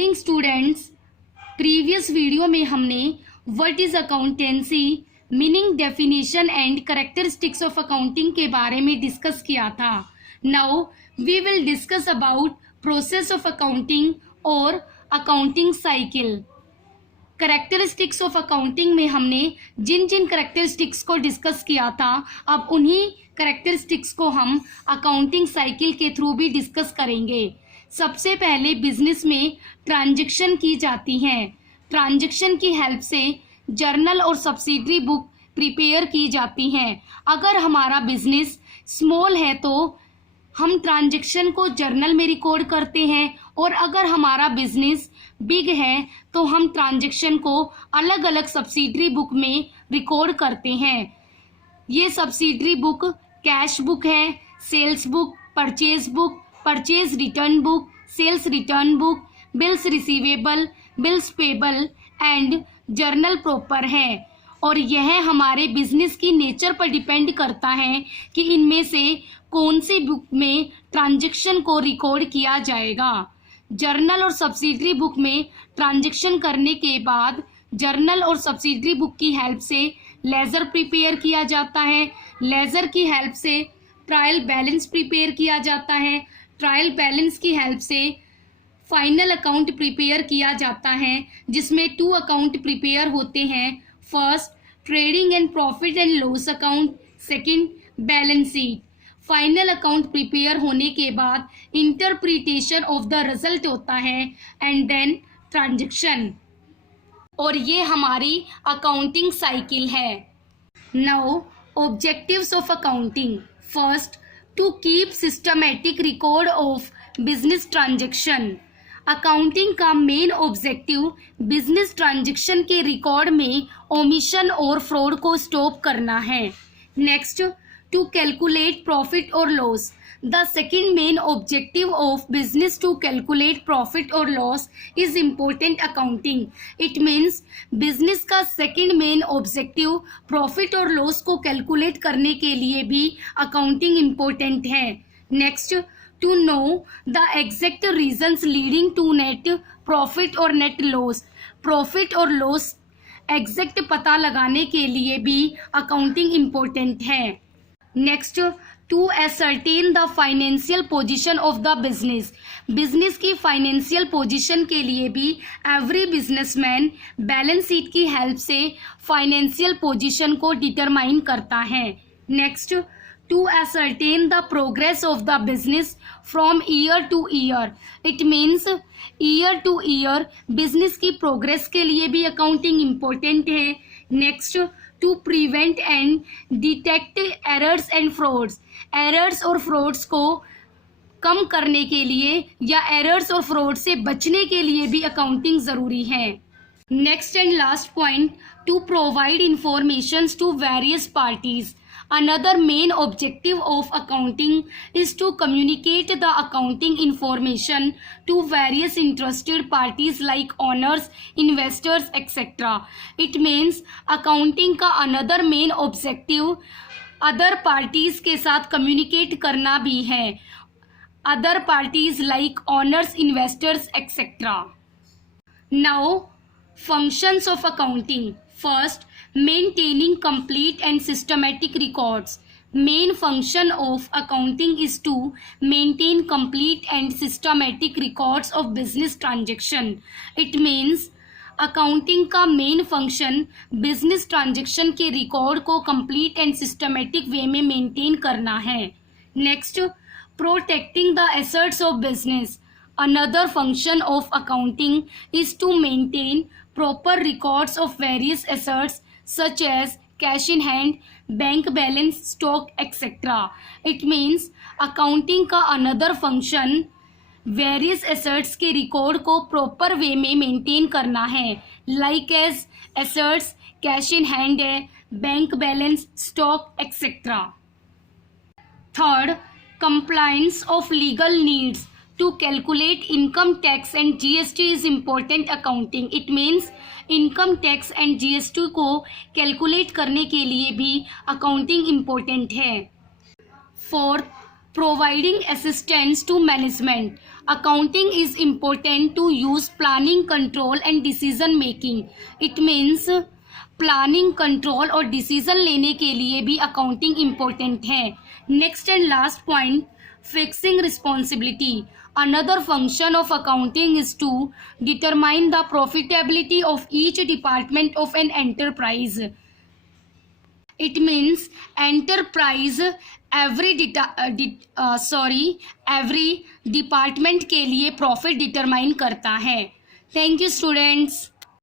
Morning students, previous video में हमने what is accountancy, meaning, definition and characteristics of accounting के बारे में डिस्कस किया था। Now we will discuss about process of accounting और accounting cycle. Characteristics of accounting में हमने जिन जिन कैरेक्टरिस्टिक्स को डिस्कस किया था, अब उन्हीं कैरेक्टरिस्टिक्स को हम अकाउंटिंग साइकिल के थ्रू भी डिस्कस करेंगे। सबसे पहले बिजनेस में ट्रांजैक्शन की जाती हैं। ट्रांजैक्शन की हेल्प से जर्नल और सब्सिडरी बुक प्रिपेयर की जाती हैं। अगर हमारा बिजनेस स्मॉल है तो हम ट्रांजैक्शन को जर्नल में रिकॉर्ड करते हैं, और अगर हमारा बिजनेस बिग है तो हम ट्रांजैक्शन को अलग अलग सब्सिडरी बुक में रिकॉर्ड करते हैं। ये सब्सिडरी बुक कैश बुक है, sales book, purchase book, purchase return book, sales return book, bills receivable, bills payable and journal proper है। और यह हमारे बिजनेस की नेचर पर डिपेंड करता है कि इनमें से कौन सी बुक में ट्रांजैक्शन को रिकॉर्ड किया जाएगा। जर्नल और सब्सिडरी बुक में ट्रांजैक्शन करने के बाद जर्नल और सब्सिडरी बुक की हेल्प से लेजर प्रिपेयर किया जाता है। लेजर की हेल्प से ट्रायल बैलेंस प्रिपेयर किया जाता है। ट्रायल बैलेंस की हेल्प से फाइनल अकाउंट प्रिपेयर किया जाता है, जिसमें 2 अकाउंट प्रिपेयर होते हैं। First, trading and profit and loss account, second, balance sheet. Final account prepare होने के बाद इंटरप्रिटेशन ऑफ द रिजल्ट होता है एंड देन ट्रांजैक्शन। और ये हमारी अकाउंटिंग साइकिल है। Now objectives of accounting. First, to keep systematic record of business transaction. Accounting का मेन ऑब्जेक्टिव बिजनेस ट्रांजैक्शन के रिकॉर्ड में ओमिशन और फ्रॉड को स्टॉप करना है। Next, to calculate profit or loss. The second main objective of business to calculate profit or loss is important accounting. It means business का second main objective profit और loss को calculate करने के लिए भी accounting important है। Next, to know the exact reasons leading to net profit or net loss. Profit और loss exact पता लगाने के लिए भी accounting important है। Next, to ascertain the financial position of the business. Business की फाइनेंशियल पोजीशन के लिए भी एवरी बिजनेसमैन बैलेंस शीट की हेल्प से फाइनेंशियल पोजीशन को डिटरमाइन करता है। Next, to ascertain the progress of the business from year to year. It means year to year business की प्रोग्रेस के लिए भी अकाउंटिंग इम्पोर्टेंट है। Next, to prevent and detect errors and frauds. Errors और frauds को कम करने के लिए या एरर्स और फ्रॉड से बचने के लिए भी अकाउंटिंग ज़रूरी है। Next and last point, to provide informations to various parties. Another main objective of accounting is to communicate the accounting information to various interested parties like owners, investors, etc. It means accounting का another main objective other parties के साथ communicate करना भी है। Other parties like owners, investors, etc. Now, functions of accounting. First, maintaining complete and systematic records. Main function of accounting is to maintain complete and systematic records of business transaction. It means accounting का main function business transaction के record को complete and systematic way में maintain करना है। Next, protecting the assets of business. Another function of accounting is to maintain proper records of various assets such as cash in hand, bank balance, stock, etc. It means accounting का another function various assets के record को proper way में maintain करना है, like as assets, cash in hand है, bank balance, stock, etc. Third, compliance of legal needs. To calculate income tax and GST is important accounting. It means income tax and GST को calculate करने के लिए भी accounting important है। Fourth, providing assistance to management. accounting is important to use planning, control and decision making. It means planning, control और decision लेने के लिए भी अकाउंटिंग इम्पोर्टेंट है. Next and last point, fixing responsibility. Another function of accounting is to determine the profitability of each department of an enterprise. It means enterprise every department के लिए profit determine करता है. Thank you students.